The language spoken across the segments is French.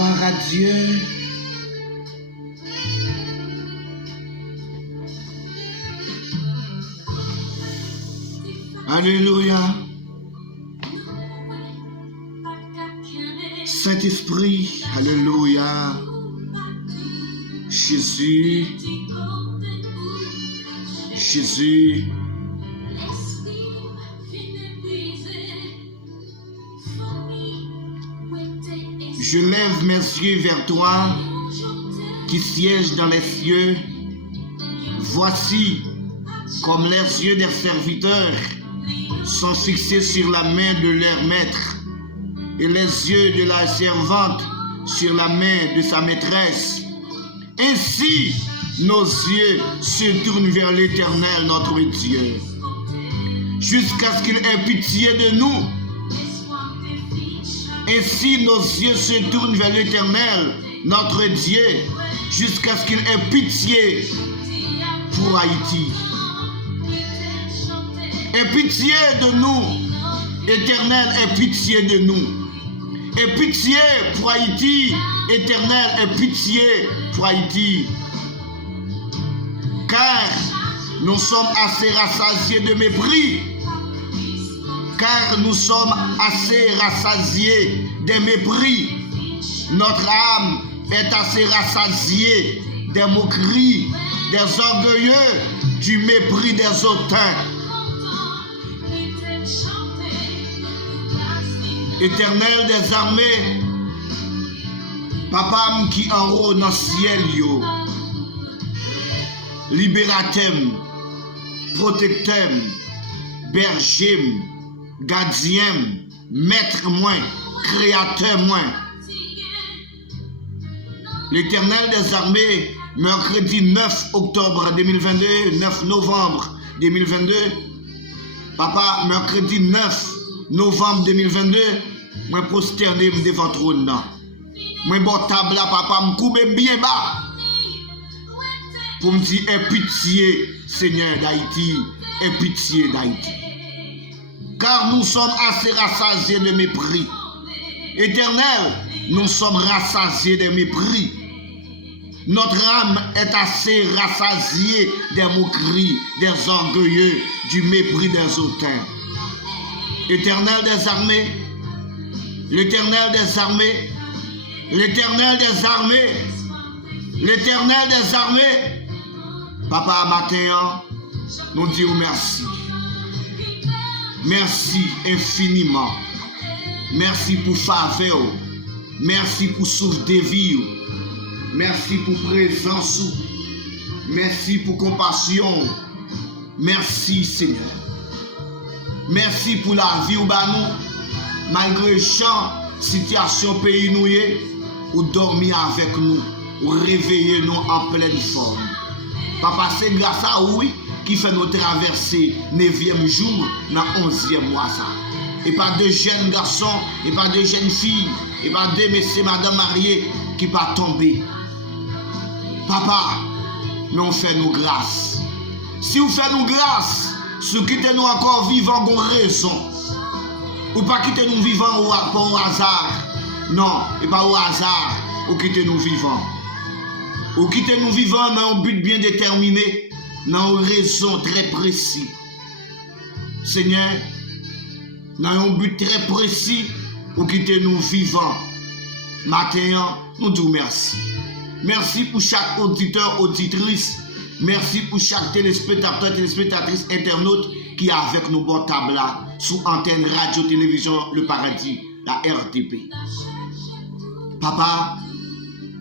Gloire à Dieu. Alléluia. Saint-Esprit, alléluia. Jésus, Jésus. Je lève mes yeux vers toi, qui sièges dans les cieux. Voici, comme les yeux des serviteurs sont fixés sur la main de leur maître, et les yeux de la servante sur la main de sa maîtresse. Ainsi, nos yeux se tournent vers l'Éternel, notre Dieu, jusqu'à ce qu'il ait pitié de nous. Ainsi, nos yeux se tournent vers l'Éternel, notre Dieu, jusqu'à ce qu'il ait pitié pour Haïti. Aie pitié de nous, Éternel, aie pitié de nous. Aie pitié pour Haïti, Éternel, aie pitié pour Haïti. Car nous sommes assez rassasiés de mépris. Car nous sommes assez rassasiés des mépris. Notre âme est assez rassasiée des moqueries, des orgueilleux, du mépris des hautains. Éternel des armées, Papa qui en haut dans le ciel, yo, libératem, protectem, berger, gardien, maître moins, créateur moins. L'Éternel des armées, mercredi 9 octobre 2022, 9 novembre 2022, Papa, mercredi 9 novembre 2022, moi prosterné devant trône. Moi bon table là, papa, me coupe bien bas. Pour me dire, aie pitié, Seigneur d'Haïti, aie pitié d'Haïti. Car nous sommes assez rassasiés de mépris. Éternel, nous sommes rassasiés de mépris. Notre âme est assez rassasiée des moqueries, des orgueilleux, du mépris des hautains. Éternel des armées, l'Éternel des armées, l'Éternel des armées, l'Éternel des armées. Papa, matin, nous disons merci. Merci infiniment. Merci pour faveur. Merci pour souffle de vie. Merci pour présence. Merci pour compassion. Merci Seigneur. Merci pour la vie ou banou. Malgré champ, situation pays nous ou dormir avec nous, ou réveiller nous en pleine forme. Papa, c'est grâce à oui qui fait nous traverser 9e jour dans 11e mois ça. Et pas de jeunes garçons, et pas de jeunes filles, et pas de messieurs, madame mariés qui pas tomber. Papa, mais on fait nous grâce. Si vous faites nous grâce, si vous quittez nous encore vivants, vous avez raison. Ou pas quitter nous vivants au hasard. Non, et pas au hasard, ou quitter nous vivants. Ou quitter nous vivants, mais un but bien déterminé, dans une raison très précise. Seigneur, dans un but très précis, ou quitter nous vivants. Matin, nous disons merci. Merci pour chaque auditeur, auditrice. Merci pour chaque téléspectateur, téléspectatrice, internaute qui est avec nous bon table là, sous antenne radio, télévision, le paradis, la RTP. Papa,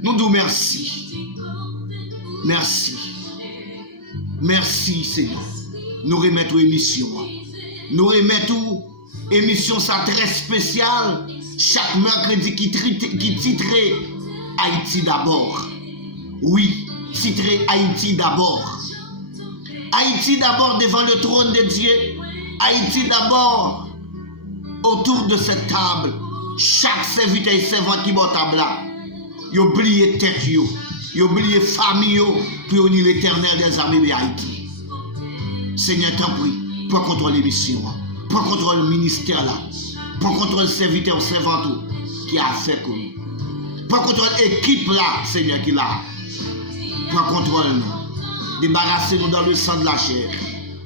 nous disons merci. Merci. Merci Seigneur. Nous remettons émission. Nous remettons émission ça très spéciale. Chaque mercredi qui titrait Haïti d'abord. Oui, titré Haïti d'abord. Haïti d'abord devant le trône de Dieu. Haïti d'abord autour de cette table. Chaque serviteur et servante qui est table là. Ils oublient tête, ils oublient famille, pour unir l'Éternel des armées de Haïti. Seigneur, t'en prie, prends contrôle l'émission, prends contrôle le ministère là, prends contrôle le serviteur, servante qui a fait comme nous. Prends contrôle équipe là, Seigneur, qui là. Prends contrôle nous. Débarrassez-nous dans le sang de la chair.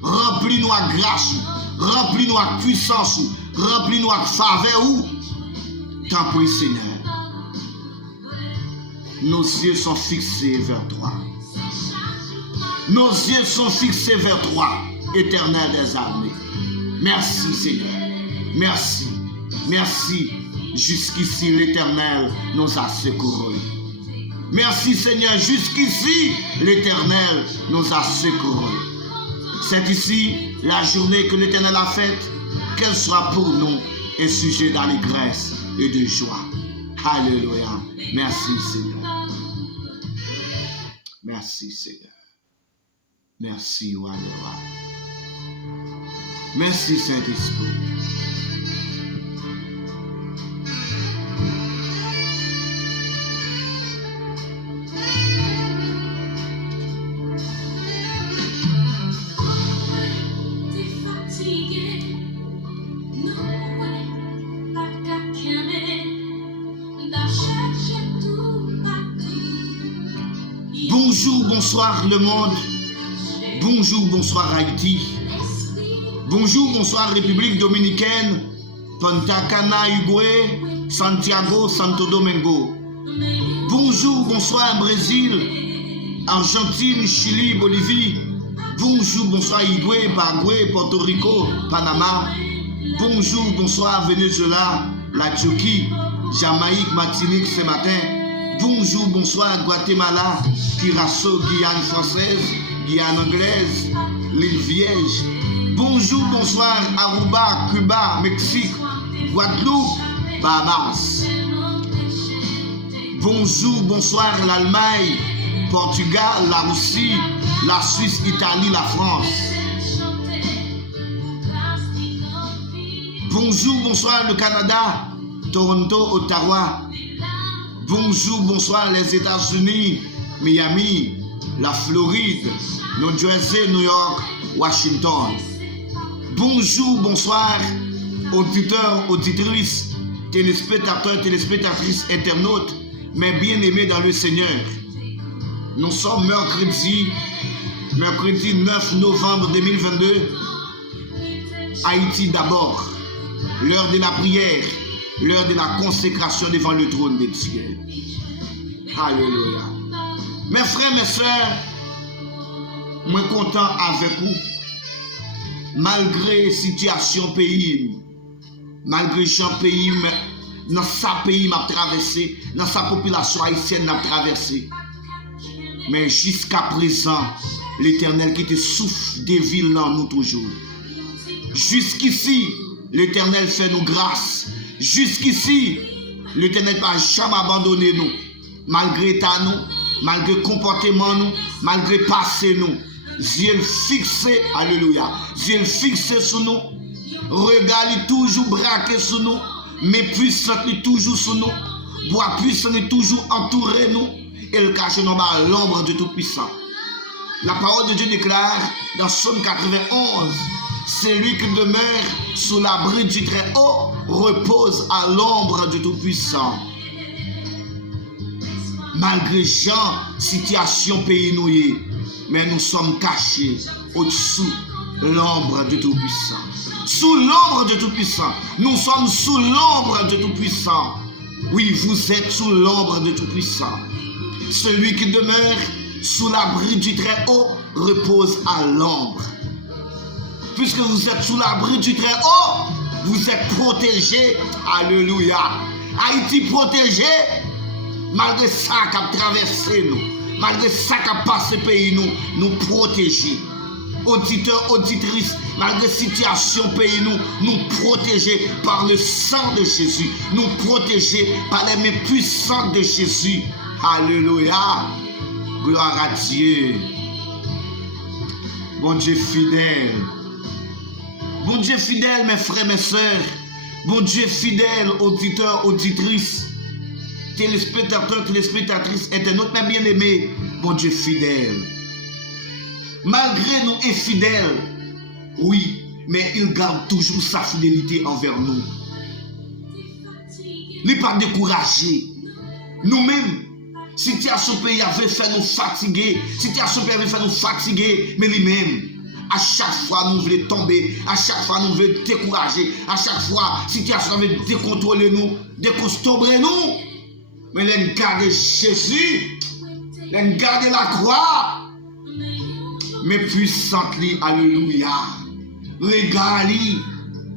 Remplis-nous à grâce. Remplis-nous à puissance. Remplis-nous à faveur. T'en prie, Seigneur. Nos yeux sont fixés vers toi. Nos yeux sont fixés vers toi, Éternel des armées. Merci, Seigneur. Merci. Merci. Jusqu'ici, l'Éternel nous a secourus. Merci, Seigneur. Jusqu'ici, l'Éternel nous a secourus. C'est ici la journée que l'Éternel a faite. Qu'elle soit pour nous un sujet d'allégresse et de joie. Alléluia. Merci, Seigneur. Merci, Seigneur. Merci, roi de roi. Merci, Saint-Esprit. Bonjour, bonsoir le monde. Bonjour, bonsoir Haïti. Bonjour, bonsoir République Dominicaine, Punta Cana, Uruguay, Santiago, Santo Domingo. Bonjour, bonsoir Brésil, Argentine, Chili, Bolivie. Bonjour, bonsoir Uruguay, Paraguay, Porto Rico, Panama. Bonjour, bonsoir Venezuela, la Turquie, Jamaïque, Martinique ce matin. Bonjour, bonsoir Guatemala, Curaçao, Guyane française, Guyane anglaise, l'île Vierge. Bonjour, bonsoir Aruba, Cuba, Mexique, Guadeloupe, Bahamas. Bonjour, bonsoir l'Allemagne, Portugal, la Russie, la Suisse, Italie, la France. Bonjour, bonsoir le Canada, Toronto, Ottawa. Bonjour, bonsoir les États-Unis, Miami, la Floride, New Jersey, New York, Washington. Bonjour, bonsoir, auditeurs, auditrices, téléspectateurs, téléspectatrices, internautes, mes bien-aimés dans le Seigneur. Nous sommes mercredi 9 novembre 2022. Haïti d'abord, l'heure de la prière, l'heure de la consécration devant le trône de Dieu. Alléluia. Mes frères, mes soeurs, moi content avec vous. Malgré situation pays, malgré champ pays, dans sa pays m'a traversé, dans sa population haïtienne m'a traversé. Mais jusqu'à présent, l'Éternel qui te souffle des villes dans nous toujours. Jusqu'ici, l'Éternel fait nous grâce. Jusqu'ici, l'Éternel n'a jamais abandonné nous. Malgré état nous, malgré comportement nous, malgré passé nous. Yeux fixé, alléluia. Yeux fixé sur nous. Regard est toujours braqué sur nous. Mais puissant est toujours sur nous. Bois puissant est toujours entouré nous. Et le cache nous bas l'ombre de tout puissant. La parole de Dieu déclare dans Psaume 91. Celui qui demeure sous l'abri du Très-Haut repose à l'ombre du Tout-Puissant. Malgré gens, situation pays nouée, mais nous sommes cachés au-dessous de l'ombre du Tout-Puissant. Sous l'ombre du Tout-Puissant. Nous sommes sous l'ombre du Tout-Puissant. Oui, vous êtes sous l'ombre du Tout-Puissant. Celui qui demeure sous l'abri du Très-Haut repose à l'ombre. Puisque vous êtes sous l'abri du Très-Haut, vous êtes protégés. Alléluia. Haïti protégé, malgré ça qui a traversé nous, malgré ça qui a passé pays nous protégés. Auditeurs, auditrices, malgré situation pays nous protégés par le sang de Jésus, nous protégés par les mains puissantes de Jésus. Alléluia. Gloire à Dieu. Bon Dieu fidèle. Bon Dieu fidèle, mes frères, mes sœurs. Bon Dieu fidèle, auditeurs, auditrices, téléspectateurs, téléspectatrices, internautes, mes bien-aimés. Bon Dieu fidèle. Malgré nous infidèles, oui, mais il garde toujours sa fidélité envers nous. Il n'est pas découragé. nous-mêmes. Situation pays avait fait nous fatiguer. Situation pays avait fait nous fatiguer. Mais lui-même, à chaque fois nous voulons tomber. À chaque fois nous voulons décourager. À chaque fois, situation avait décontrôler nous, décostumbrer nous. Mais l'en garder Jésus, l'en garder la croix. Mais puissante li, alléluia. Regarde-lui,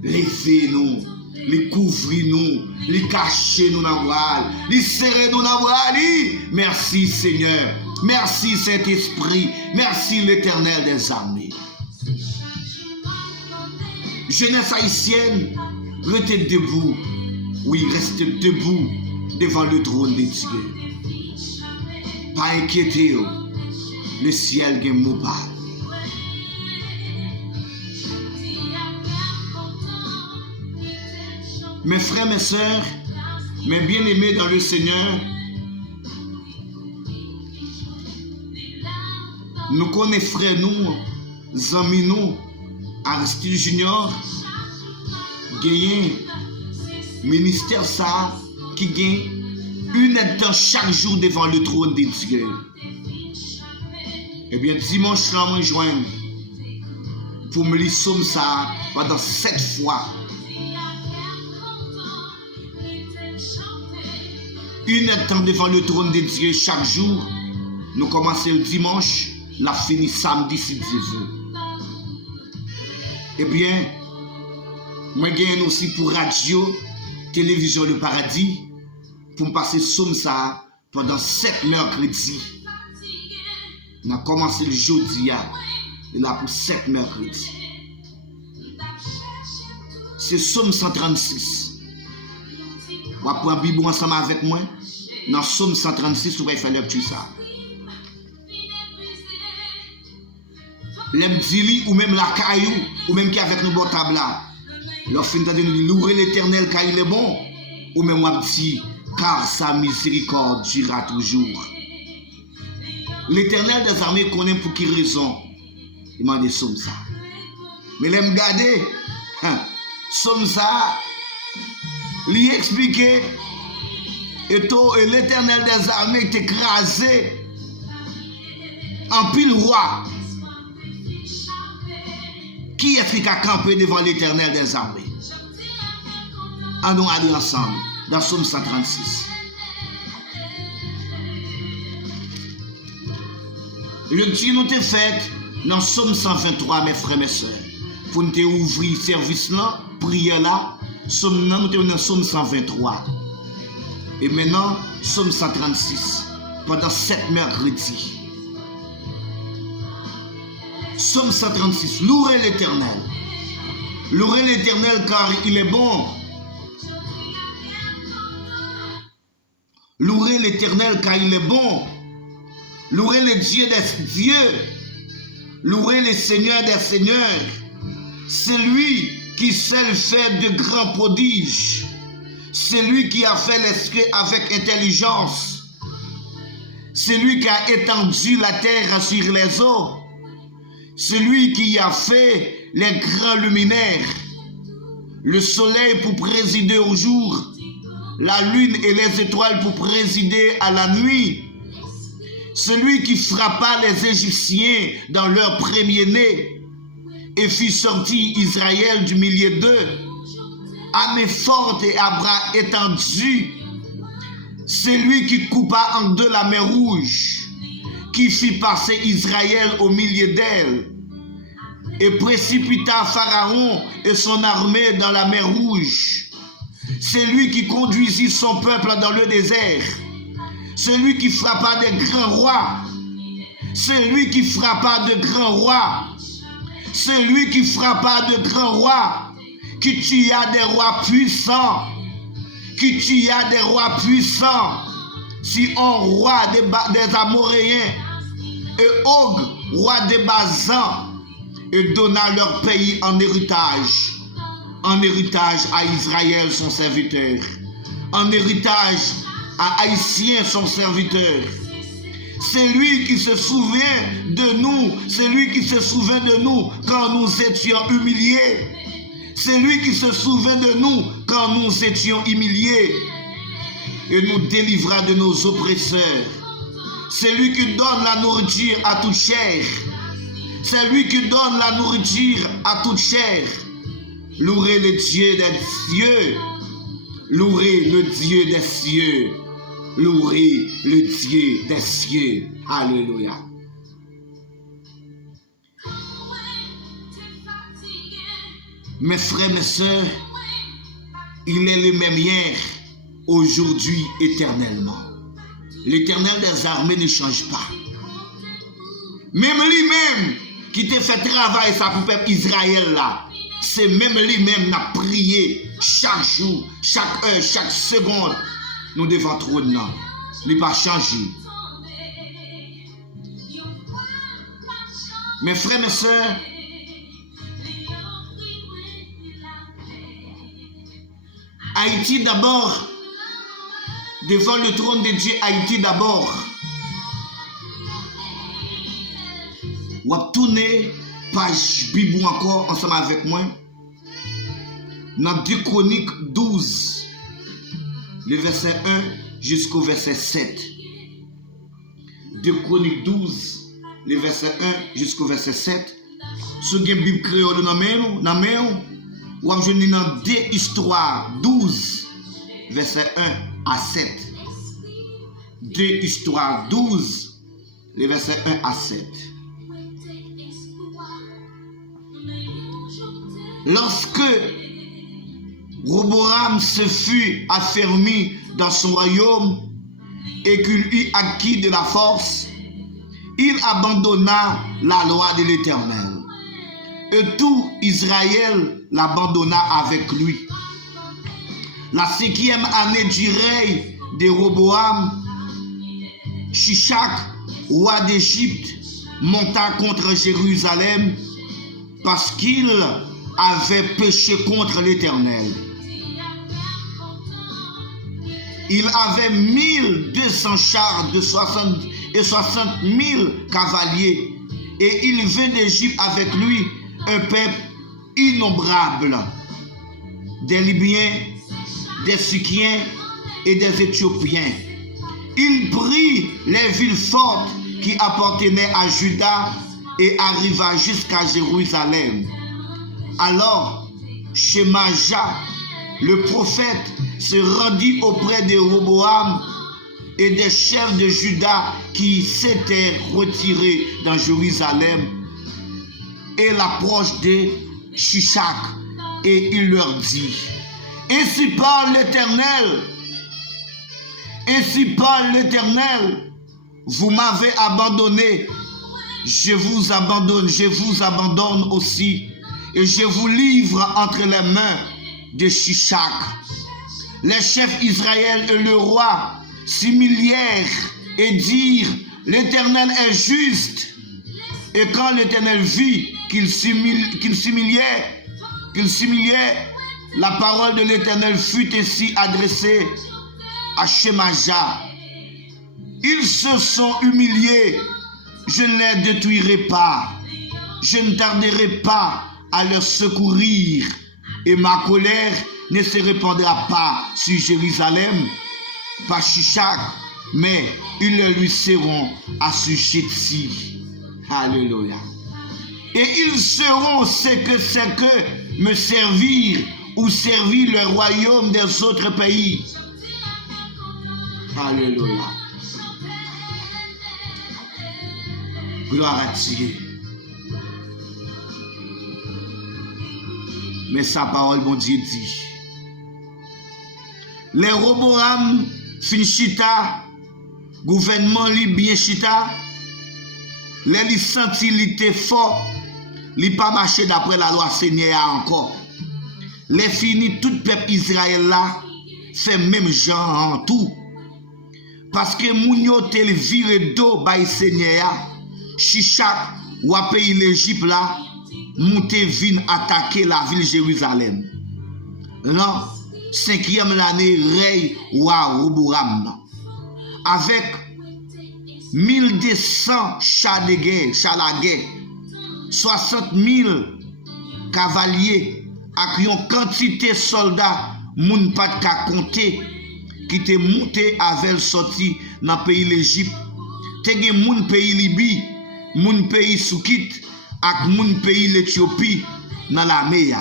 levez-nous, les couvrir-nous, les cacher-nous dans le bras, les serrer-nous dans le bras. Merci Seigneur, merci Saint-Esprit, merci l'Éternel des armées. Jeunesse haïtienne, restez debout, oui, restez debout devant le trône de Dieu. Pas inquiétez, le ciel est mobile. Mes frères, mes sœurs, mes bien-aimés dans le Seigneur, nous connaissons frères nous, amis nous, Aristide Junior, gagne ministère ça qui gagne une heure chaque jour devant le trône de Dieu. Eh bien, dimanche là, moi, je joins pour me lire somme ça pendant 7 fois. Une heure devant le trône de Dieu chaque jour. Nous commençons le dimanche, la fini samedi si Dieu veut. Eh bien, moi gagne aussi pour radio, télévision Le Paradis, pour me passer somme ça pendant 7 mercredis. On a commencé le jeudi et là pour 7 mercredis. C'est Somme 136. Vous allez prendre la Bible ensemble avec moi. Dans Somme 136, vous allez faire lecture ça. L'emdili ou même la caillou, ou même qui est avec nous bon table là. Lorsqu'on entend nous louer l'Éternel car il est bon, ou même on dit car sa miséricorde durera toujours. L'Éternel des armées connaît pour qui raison. Il m'a dit Somme ça. Mais l'aime garder, Somme ça, lui expliquer, et l'Éternel des armées est écrasé en pile roi. Qui est-ce qui a campé devant l'Éternel des armées? Allons aller ensemble dans Somme 136. Le Dieu nous a fait dans Somme 123, mes frères, mes soeurs. Pour nous ouvrir le service là, prière là, nous sommes dans Somme 123. Et maintenant, Somme 136, pendant 7 mercredis. Somme 136, louez l'Éternel. Louez l'Éternel car il est bon. Louez l'Éternel car il est bon. Louez le Dieu des dieux. Louez le Seigneur des seigneurs. C'est lui qui seul fait de grands prodiges. C'est lui qui a fait l'esprit avec intelligence. C'est lui qui a étendu la terre sur les eaux. C'est lui qui a fait les grands luminaires. Le soleil pour présider au jour. La lune et les étoiles pour présider à la nuit. Celui qui frappa les Égyptiens dans leur premier-né et fit sortir Israël du milieu d'eux, à main forte et à bras étendus. C'est lui qui coupa en deux la mer Rouge, qui fit passer Israël au milieu d'elle, et précipita Pharaon et son armée dans la mer Rouge. C'est lui qui conduisit son peuple dans le désert. Celui qui frappa des grands rois. Celui qui frappa de grands rois. Celui qui frappa de grands rois. Qui tua des rois puissants. Qui tua des rois puissants. Sihon, roi des Amoréens. Et Og, roi des Basans. Et donna leur pays en héritage. En héritage à Israël son serviteur. En héritage à Haïtien son serviteur. C'est lui qui se souvient de nous. C'est lui qui se souvient de nous quand nous étions humiliés. C'est lui qui se souvient de nous quand nous étions humiliés. et nous délivrera de nos oppresseurs. C'est lui qui donne la nourriture à toute chair. C'est lui qui donne la nourriture à toute chair. Louez le Dieu des cieux. Louez le Dieu des cieux. Louez le Dieu des cieux. Alléluia. Mes frères, mes sœurs, il est le même hier, aujourd'hui, éternellement. L'Éternel des armées ne change pas. Même lui-même qui te fait travailler ça pour le peuple Israël là, c'est même lui-même qui a prié chaque jour, chaque heure, chaque seconde. Nous devons trop de nom. Il n'a pas changé. Mes frères, mes sœurs, Haïti d'abord, devant le trône de Dieu, Haïti d'abord. Ou à tourner page Bible encore ensemble avec moi. Dans 2 Chroniques 12, le verset 1 jusqu'au verset 7. 2 Chroniques 12, le verset 1 jusqu'au verset 7. Ce qui est Bible créole dans la main, ou à venir dans 2 Histoires 12, verset 1 à 7. 2 Histoires 12, les versets 1 à 7. Lorsque Roboam se fut affermi dans son royaume et qu'il eut acquis de la force, il abandonna la loi de l'Éternel. Et tout Israël l'abandonna avec lui. La 5e année du règne de Roboam, Shishak, roi d'Égypte, monta contre Jérusalem parce qu'il avait péché contre l'Éternel. Il avait 1200 chars de 60 000 cavaliers et il vint d'Égypte avec lui un peuple innombrable, des Libyens, des Syriens et des Éthiopiens. Il prit les villes fortes qui appartenaient à Juda et arriva jusqu'à Jérusalem. Alors, Shemaja, le prophète, se rendit auprès de Roboam et des chefs de Juda qui s'étaient retirés dans Jérusalem et l'approche de Shishak, et il leur dit: ainsi parle l'Éternel, vous m'avez abandonné, je vous abandonne aussi, et je vous livre entre les mains de Shishak. Les chefs Israël et le roi s'humilièrent et dirent: l'Éternel est juste. Et quand l'Éternel vit qu'il s'humiliait, la parole de l'Éternel fut ainsi adressée à Shemaja: ils se sont humiliés, je ne les détruirai pas, je ne tarderai pas à leur secourir, et ma colère ne se répandra pas sur Jérusalem, par Shishak, mais ils lui seront assujettis. Alléluia. Et ils seront ce que me servir ou servir le royaume des autres pays. Alléluia. Gloire à Dieu. Mais sa parole, bon Dieu, dit: les Roboam fin chita, gouvernement li bien chita, les li senti li te fort, li pas marché d'après la loi Seigneur encore. Les fini tout peuple Israël là, fait même genre en tout. Parce que moun yo te vire do bay Seigneur, Shishak ou a pays l'Égypte là, monte vin attaquer la ville Jérusalem. Non, 5e l'année règne roi Roboam, avec 1200 chars de guerre, 60 000 cavaliers, avec une quantité de soldats, moun pas ka compter, qui te monté avec sorti dans pays l'Égypte. Te gen moun pays Libye, moun pays Soukit, ak moun pays l'Éthiopie dans la mer.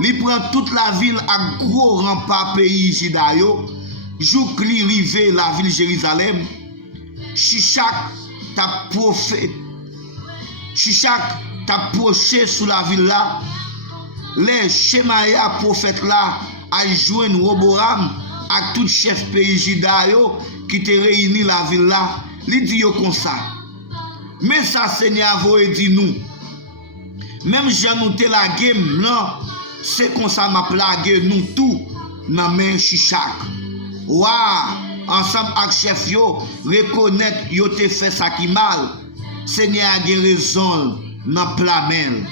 Li prend toute la ville ak gros rempart pays Juda yo, jouk li rive la ville Jérusalem. Shishak t'a proché sous la ville là. Les Shemaya prophète là a joindre Roboram ak tout chef pays Juda yo qui te réuni la ville là. Li dit yo comme ça. Mais ça Seigneur voye dit nous. Même Jean nous te la game là, c'est comme ça m'a plagué nous tout dans main Shishak. Wa, ensemble avec chef yo reconnaître yo te fait ça qui mal. Seigneur a raison dans plamel.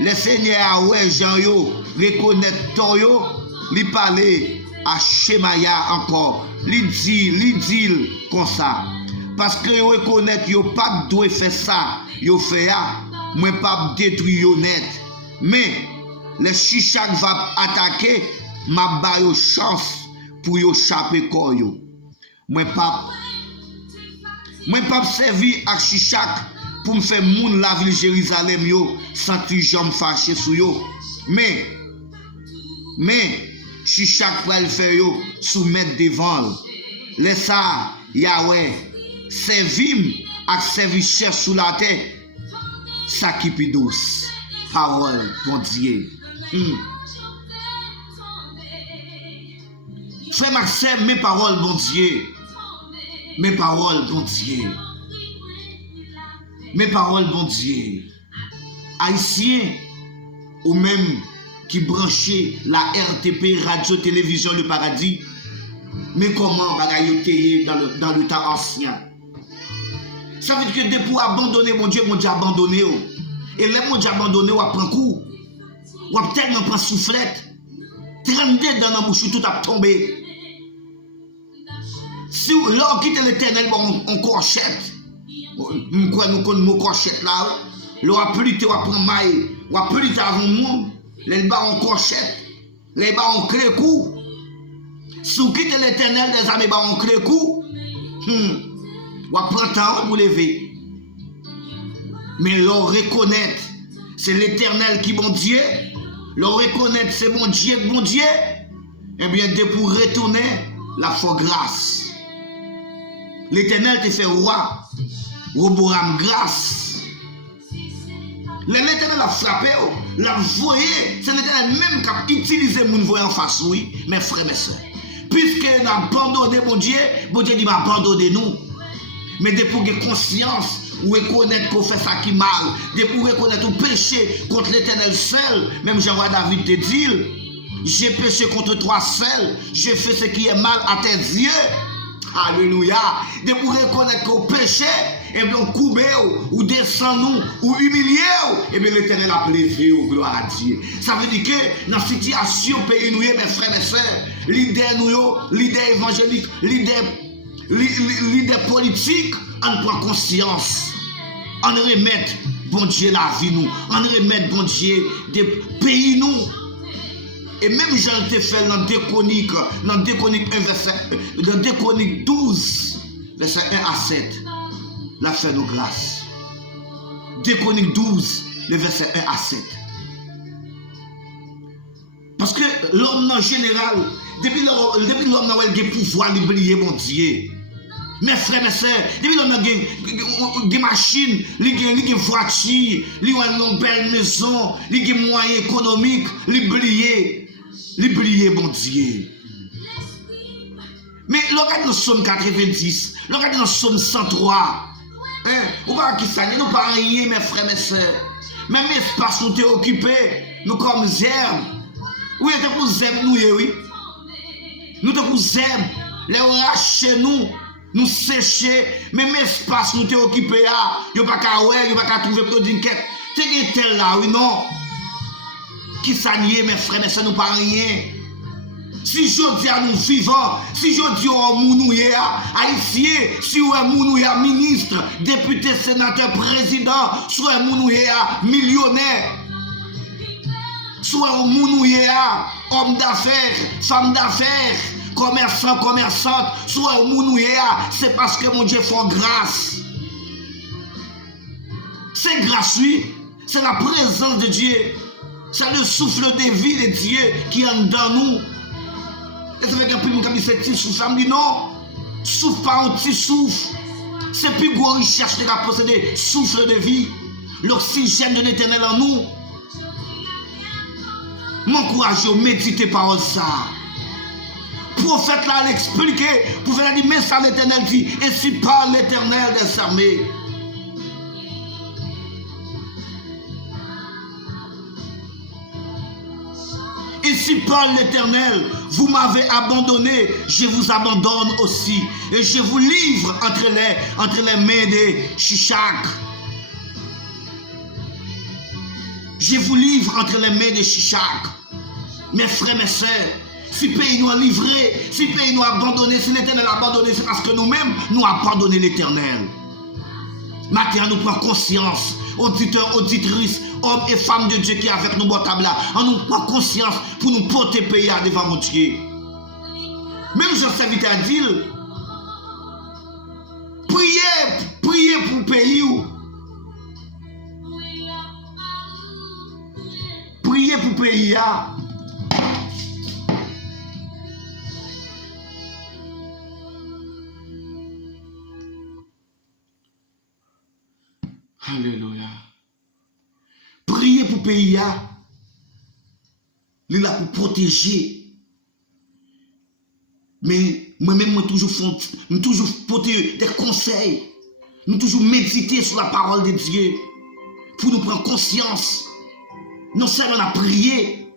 Le Seigneur ouais Jean yo reconnaître to yo, li parler à Shemaya encore. Li dit comme ça. Parce que yo reconnaître yo pas doit faire ça, yo fait ça, moi pas détruire yo net. Mais les Shishak va attaquer, m'a ba yo chance pour yo chaper corps yo. Moi pas servi à Shishak pour me faire moun la ville Jérusalem yo sans tu jambe fâché sou yo. Mais Shishak va le faire yo soumettre devant. Laisse ça Yahweh servim ak servi chef sous la terre. Ça qui plus douce. Parole bon Dieu. Frère Maxime, mes paroles bon Dieu. Mes paroles bon Dieu. Mes paroles bon Dieu. Haïtiens ou même qui branchaient la RTP Radio Télévision Le Paradis. Mais comment bagaille dans le temps ancien? Ça veut dire que depuis abandonner mon Dieu abandonné. Et là mon Dieu abandonné, on prend coup. On tellement prend soufflette. 32 dans la bouche tout a tombé. Si l'on quitte l'éternel, on crochette. Nous connaissons crochette là. L'on a plus de prend maille. On a plus avant le monde. Les bas on crochette. Les bas on crée coup. Si vous quittez l'éternel des armées, on crée coup. On prend temps pour lever. Mais l'on reconnaît, c'est l'éternel qui est bon Dieu. L'on reconnaît, c'est bon Dieu. Eh bien, de pour retourner, la foi grâce. L'éternel te fait roi. Roboram grâce. L'éternel a frappé, l'a voyé. C'est l'éternel même qui a utilisé mon voyant en face, oui, mes frères, mes soeurs. Puisque nous avons abandonné mon Dieu dit m'a abandonné nous. Mais de pour conscience, ou reconnaître qu'on fait ça qui mal, de pour reconnaître ou péché contre l'éternel seul, même Jean-Roi David te dit, j'ai péché contre toi seul, j'ai fait ce qui est mal à tes yeux. Alléluia. De pour reconnaître qu'on péché, et bien on coupe ou descend nous, ou humilié, et bien l'éternel a plaisir, gloire à Dieu. Ça veut dire que dans la situation pays nous, mes frères, mes soeurs, leader nous, leader évangélique, leader politique, on prend conscience. On remet bon Dieu la vie nous. On remet bon Dieu des pays nous. Et même Jean te fait dans Déchronique 12, verset 1 à 7. La fait nos grâces. Déchronique 12, le verset 1 à 7. Parce que l'homme en général, depuis l'homme n'a pas le pouvoir d'oublier mon Dieu. Mes frères, mes soeurs, depuis l'homme a des machines, des voitures, des belles maisons, des moyens économiques, l'oublier mon Dieu. Mais regardez dans Somme 90, regardez dans Somme 103. Ou pas qui ça, nous pas rien, mes frères, mes soeurs. Même l'espace nous t'es occupé, nous comme zèbres. Oui, t'es pour zèbres, nous, oui. Nous t'es pour zèbres, les racher nous sécher, même espace nous t'es occupé, yo pas qu'à ouais, yo pas qu'à trouver pour dire qu'est t'es tel là, oui, non. Qui ça nier, mes frères, mais ça nous pas rien. Si je dis à nous vivants, si je dis à Mounouye, haïtien, si vous êtes Mounouye, ministre, député, sénateur, président, soit Mounouye, millionnaire, soit Mounouye, homme d'affaires, femme d'affaires, commerçants, commerçantes, soit mounouya, c'est parce que mon Dieu fait grâce. C'est grâce, oui. C'est la présence de Dieu. C'est le souffle de vie de Dieu qui est dans nous. Et ça fait qu'un peu de monde qui dit petit souffle, ça me dit non. Souffle pas un petit souffle. C'est plus gros recherche de la posséder souffle de vie. L'oxygène de l'éternel en nous. M'encourage à méditer par ça. Prophète là l'expliquer. Prophète dit, mais ça l'éternel dit. Et si par l'éternel des armées. Et si par l'Éternel, vous m'avez abandonné, je vous abandonne aussi. Et je vous livre entre les mains des Shishak. Je vous livre entre les mains des Shishak. Mes frères, mes sœurs, si le pays nous a livré, si le pays nous a abandonné, si l'Éternel a abandonné, c'est parce que nous-mêmes, nous avons abandonné l'Éternel. Maintenant, nous prenons conscience, auditeurs, auditrices, hommes et femmes de Dieu qui sont avec nous, bon table là, on nous prend conscience pour nous porter le pays devant mon Dieu. Même Jean-Serviteur a dit, priez pour le pays. Priez pour le pays. Alléluia. Priez pour le pays. Il est là pour protéger. Mais moi-même, je toujours porter des conseils. Nous toujours méditer sur la parole de Dieu. Pour nous prendre conscience. Non seulement on a prié,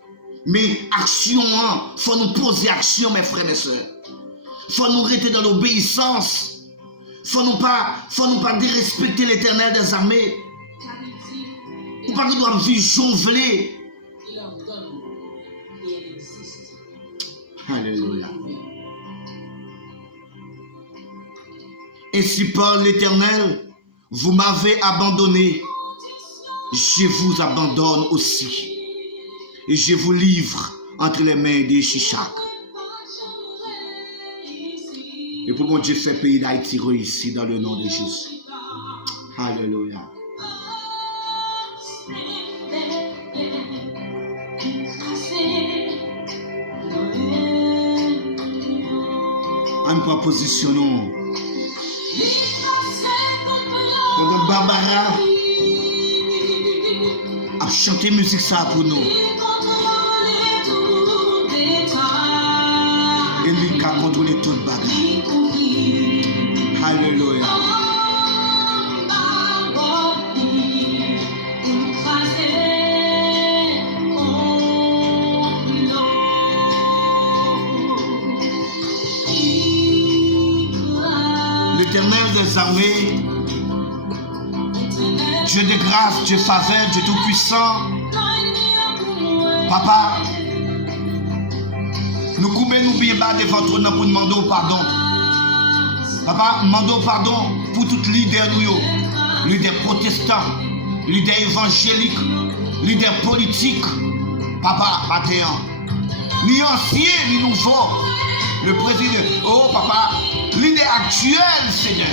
mais action, il faut nous poser action, mes frères et mes soeurs. Il faut nous rester dans l'obéissance. Il ne faut pas dérespecter l'Éternel des armées. Ou pas que nous devons vivre jonglé. Alléluia. Ainsi parle l'Éternel, vous m'avez abandonné, je vous abandonne aussi. Et je vous livre entre les mains des Shishak. Et pour mon Dieu, fait pays d'Haïti réussi dans le nom de Jésus. Alléluia. En propositionnons. Pendant Barbara a chanté musique ça pour nous. Et lui qui a contrôlé toute bagarre. Alléluia. L'Éternel des armées, Dieu de grâce, Dieu faveur, Dieu tout-puissant, Papa, nous coupons nous bien bas devant ton nom pour demander pardon. Papa, demandons pardon pour tout leader nous, leader protestant, leader évangélique, leader politique. Papa, matin, ni ancien, ni nouveau, le président, oh papa, leader actuel, Seigneur.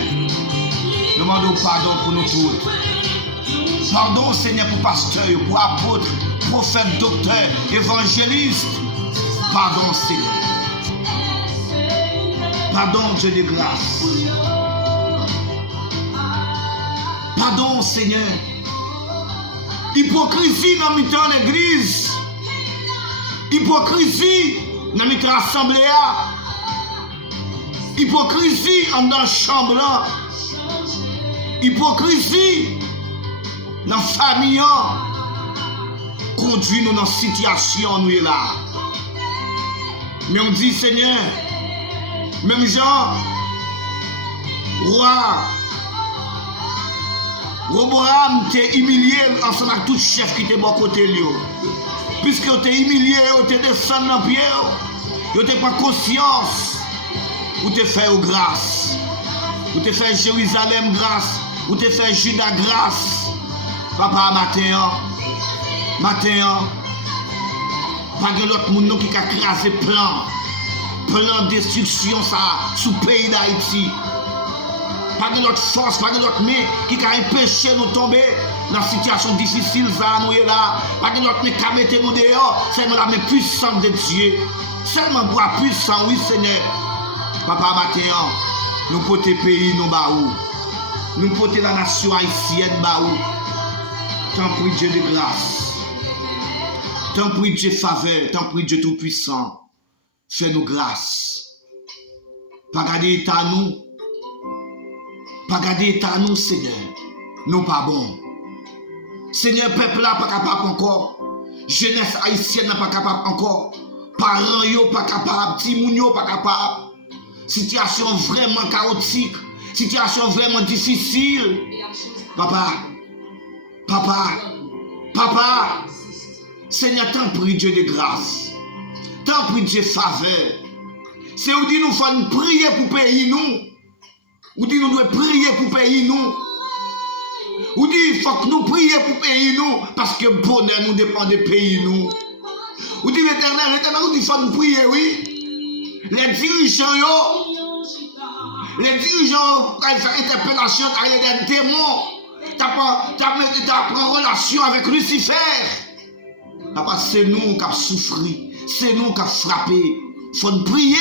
Nous demandons pardon pour nous tous. Pardon, Seigneur, pour pasteur, pour apôtre, prophète, docteur, évangéliste. Pardon, Seigneur. Pardon, Dieu de grâce. Pardon, Seigneur. Hypocrisie dans notre église. Hypocrisie dans notre assemblée. Hypocrisie dans la chambre. Hypocrisie dans la famille. Conduit nous dans la situation nous est là. Mais on dit, Seigneur, même Jean, roi, Roboam t'es humilié ensemble avec tout chef qui était bon côté lui. Puisque t'es humilié, t'es descendu dans le pied, t'es pas conscience, ou t'es fait grâce, ou t'es fait Jérusalem grâce, ou t'es fait Juda grâce. Papa, matin, pas que l'autre monde qui a crasé plan. plan de destruction ça sous le pays d'Haïti. Pas de notre force, pas de notre main qui a empêché nous tomber dans une situation difficile, ça nous est là. Pas de notre main qui a mis nous dehors, c'est la main puissante de Dieu. Seulement bras puissant, oui Seigneur. Papa matin, nous portons le pays, nous baou. Nous portons la nation haïtienne, baou. Tant pour Dieu de grâce. Tant pour Dieu faveur, tant pour Dieu tout puissant. Fais-nous grâce. Pas garder état nous. Pas garder état nous, Seigneur. Nous pas bon. Seigneur, peuple là pas capable encore. Jeunesse haïtienne pas capable encore. Parents yo pas capable. Timoun yo pas capable. Situation vraiment chaotique. Situation vraiment difficile. Papa. Seigneur, t'en prie Dieu de grâce. T'en prie Dieu faveur. C'est où dit nous faut prier pour pays nous. Ou dit nous devons prier pour pays nous. Ou dit il faut que nous prions pour pays nous. Parce que le bonheur nous dépend des pays nous. Ou dit l'Éternel nous dit il faut nous prier, oui. Les dirigeants, quand ils font interpellation, quand ils sont des démons, tu prends relation avec Lucifer. Papa, c'est nous qui avons souffert. C'est nous qui avons frappé. Il faut nous prier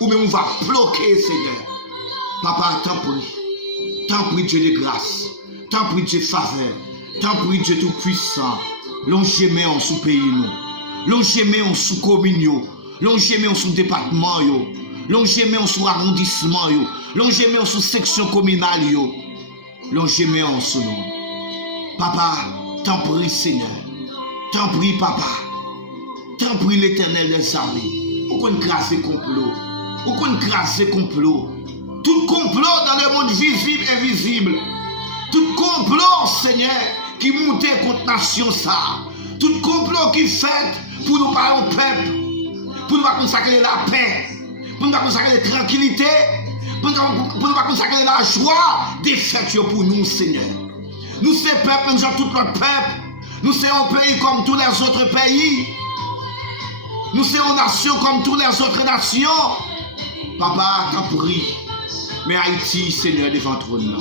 ou même on va bloquer, Seigneur. Papa, t'en prie. T'en prie Dieu de grâce. T'en prie Dieu de faveur. T'en prie Dieu tout puissant. Longez en sous pays nous. Longez en sous commune. Longez en sous département. Longez en sous arrondissement. Longez en sous section communale. Longez en sous nous. Papa, t'en prie Seigneur. T'en prie papa. T'en prie l'Éternel des armées. Pourquoi nous craser complot? Pourquoi nous craser complot? Tout complot dans le monde visible et invisible. Tout complot, Seigneur, qui monte contre la nation ça. Tout complot qui fait pour nous parler au peuple. Pour nous consacrer la paix. Pour nous consacrer la tranquillité. Pour nous consacrer la joie des fêtes pour nous, Seigneur. Nous sommes peuple, nous sommes tout notre peuple. Nous sommes un pays comme tous les autres pays. Nous sommes une nation comme toutes les autres nations. Papa, t'en prie. Mais Haïti, Seigneur, devant trône.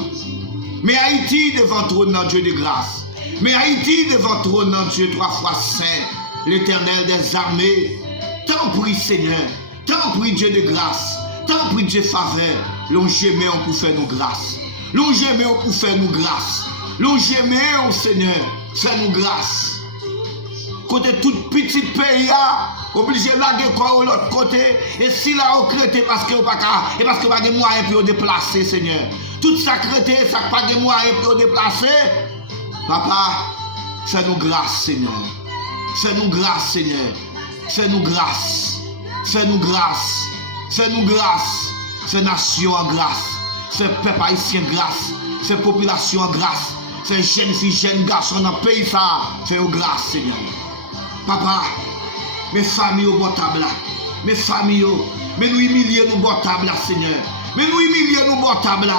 Mais Haïti, devant trône, Dieu de grâce. Mais Haïti, devant trône, Dieu trois fois saint, l'Éternel des armées. T'en prie, Seigneur. T'en prie, Dieu de grâce. T'en prie, Dieu faveur. Longez-moi pour faire nos grâces. Longez-moi pour faire nos grâces. Longez-moi, Seigneur, faire nos grâces. Côté tout petit pays, obligé de laguer quoi de l'autre côté. Et si là, on crée parce que pas et parce que pas de moyens pour déplacer, Seigneur. Tout ça crée, ça pas de moyens pour déplacer. Papa, fais-nous grâce, Seigneur. Fais-nous grâce, Seigneur. Fais-nous grâce. Fais-nous grâce. Fais-nous grâce. Fais nation en grâce. Fais peuple haïtien grâce. Fais population en grâce. Fais jeunes filles, jeunes garçons dans le pays ça. Fais-nous grâce, Seigneur. Papa, mes familles au bon table, mes familles, mais nous humilier nous bon table, Seigneur. Mais nous humilier nous bon table.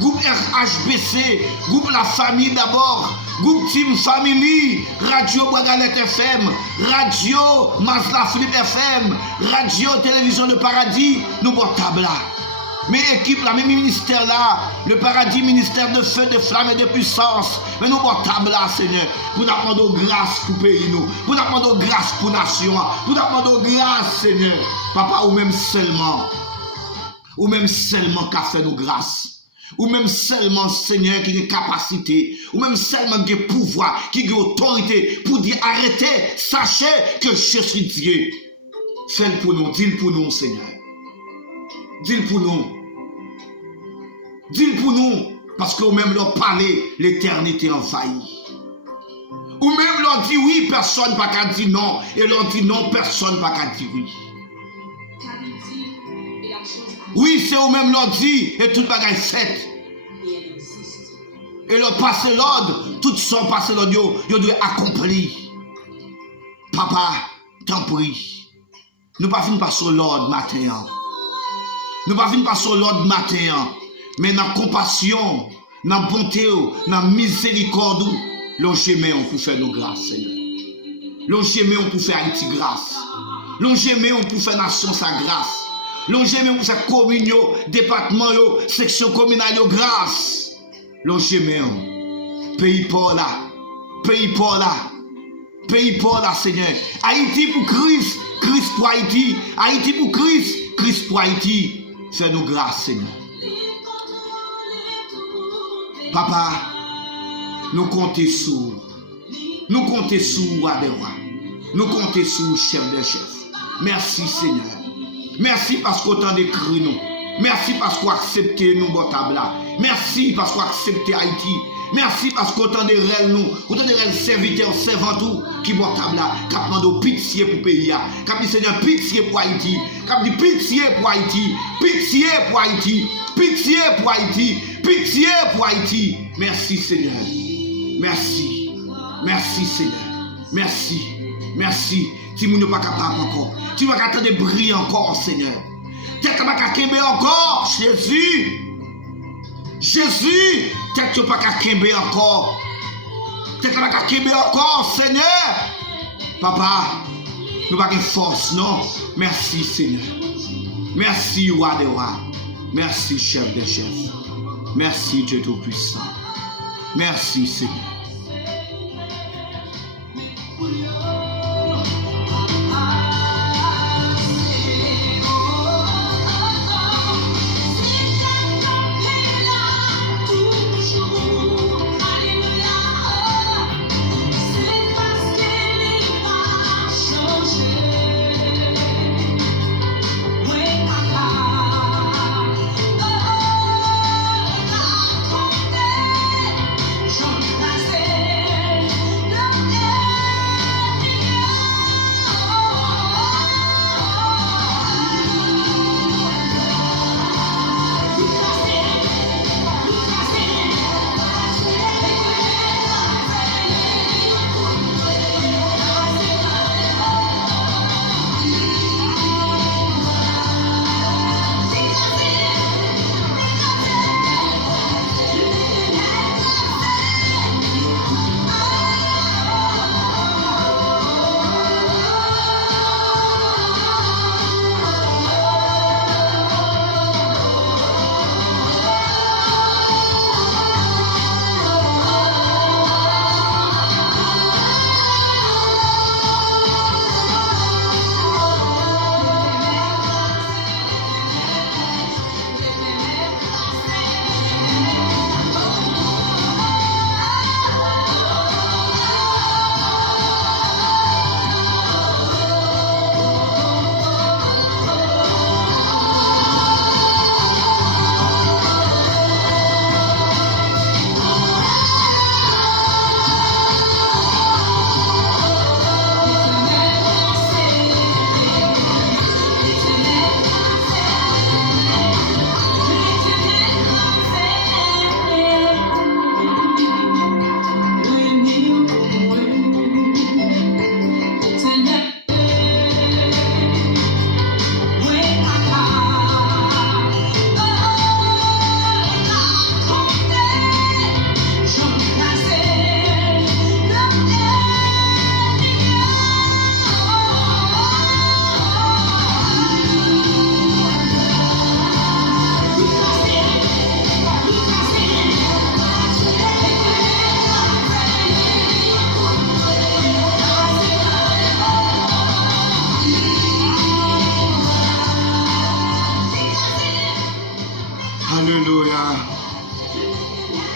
Groupe RHBC, groupe La Famille d'abord, groupe Team Family, Radio Bois-Galette FM, Radio Masla Philippe FM, Radio Télévision Le Paradis, nous bon table. Mais équipe là, même ministère là, le paradis, ministère de feu, de flamme et de puissance. Mais nous bon table là, Seigneur, pour nous demander grâce pour pays nous, pour nous demander grâce pour nation, pour nous demander grâce, Seigneur. Papa, ou même seulement qu'a fait nos grâces. Ou même seulement, Seigneur, qui a capacité, ou même seulement qui a pouvoir, qui a autorité pour dire arrêtez, sachez que je suis Dieu. Fais-le pour nous, dis-le pour nous, Seigneur. Dis-le pour nous. Dis-le pour nous. Parce que ou même leur parler, l'éternité envahie. Ou même leur dit oui, personne n'a qu'à dire non. Et leur dit non, personne n'a qu'à dire oui. Oui, c'est ou même leur dit, et tout bagaille fait. Et leur passer l'ordre, tout son passer l'ordre, ils doivent accomplir. Papa, t'en prie. Nous ne pas finir par sur l'ordre matin. Nous ne pas venir pas sur l'ordre matin, mais dans la compassion, dans la bonté, dans la miséricorde, longez-moi pour faire nos grâces, Seigneur. Longez-moi pour faire Haïti grâce. Longez mais on pour faire nation sa grâce. Longez mais pour faire communion, département, section communale, grâce. Longez mais pays pour là. Pays pour là. Pays pour là, Seigneur. Haïti pour Christ. Christ pour Haïti. Haïti pour Christ. Christ pour Haïti. Fais-nous grâce, Seigneur. Papa, nous comptons sur. Nous comptons sur Adewa. Nous comptons sur chef des chefs. Merci, Seigneur. Merci parce qu'on t'a décrit nous. Merci parce qu'on a accepté nous, bon tabla. Merci parce qu'on a accepté Haïti. Merci parce qu'on t'a décrit nous. Autant de réels serviteurs, servants tout, qui bon tabla. Qui a demandé pitié pour le pays. Qui a dit Seigneur, pitié pour Haïti. Qui a dit pitié pour Haïti. Pitié pour Haïti. Pitié pour Haïti. Pitié pour Haïti. Merci, Seigneur. Merci. Merci, Seigneur. Merci. Merci. Si nous ne sommes pas capables encore. Tu vas attendre de briller encore, Seigneur. Tu n'es pas capable encore, Jésus. Jésus, tu n'es pas capable encore. Tu n'es pas capable encore, Seigneur. Papa, nous n'avons pas de force, non. Merci, Seigneur. Merci, roi des rois. Merci, chef des chefs. Merci, Dieu Tout-Puissant. Merci, Seigneur.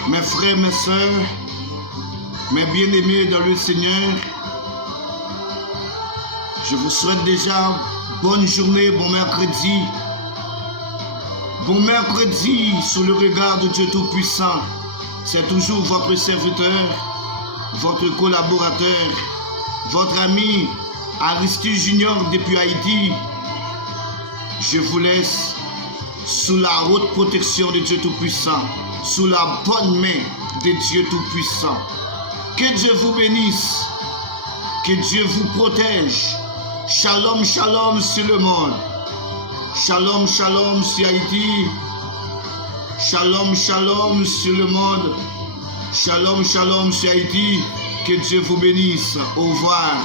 Mes frères, mes soeurs, mes bien-aimés dans le Seigneur, je vous souhaite déjà bonne journée, bon mercredi. Bon mercredi sous le regard de Dieu Tout-Puissant. C'est toujours votre serviteur, votre collaborateur, votre ami Aristide Junior depuis Haïti. Je vous laisse sous la haute protection de Dieu Tout-Puissant, sous la bonne main de Dieu Tout-Puissant. Que Dieu vous bénisse, que Dieu vous protège. Shalom, shalom sur le monde. Shalom, shalom sur Haïti. Shalom, shalom sur le monde. Shalom, shalom sur Haïti. Que Dieu vous bénisse. Au revoir.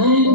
Nan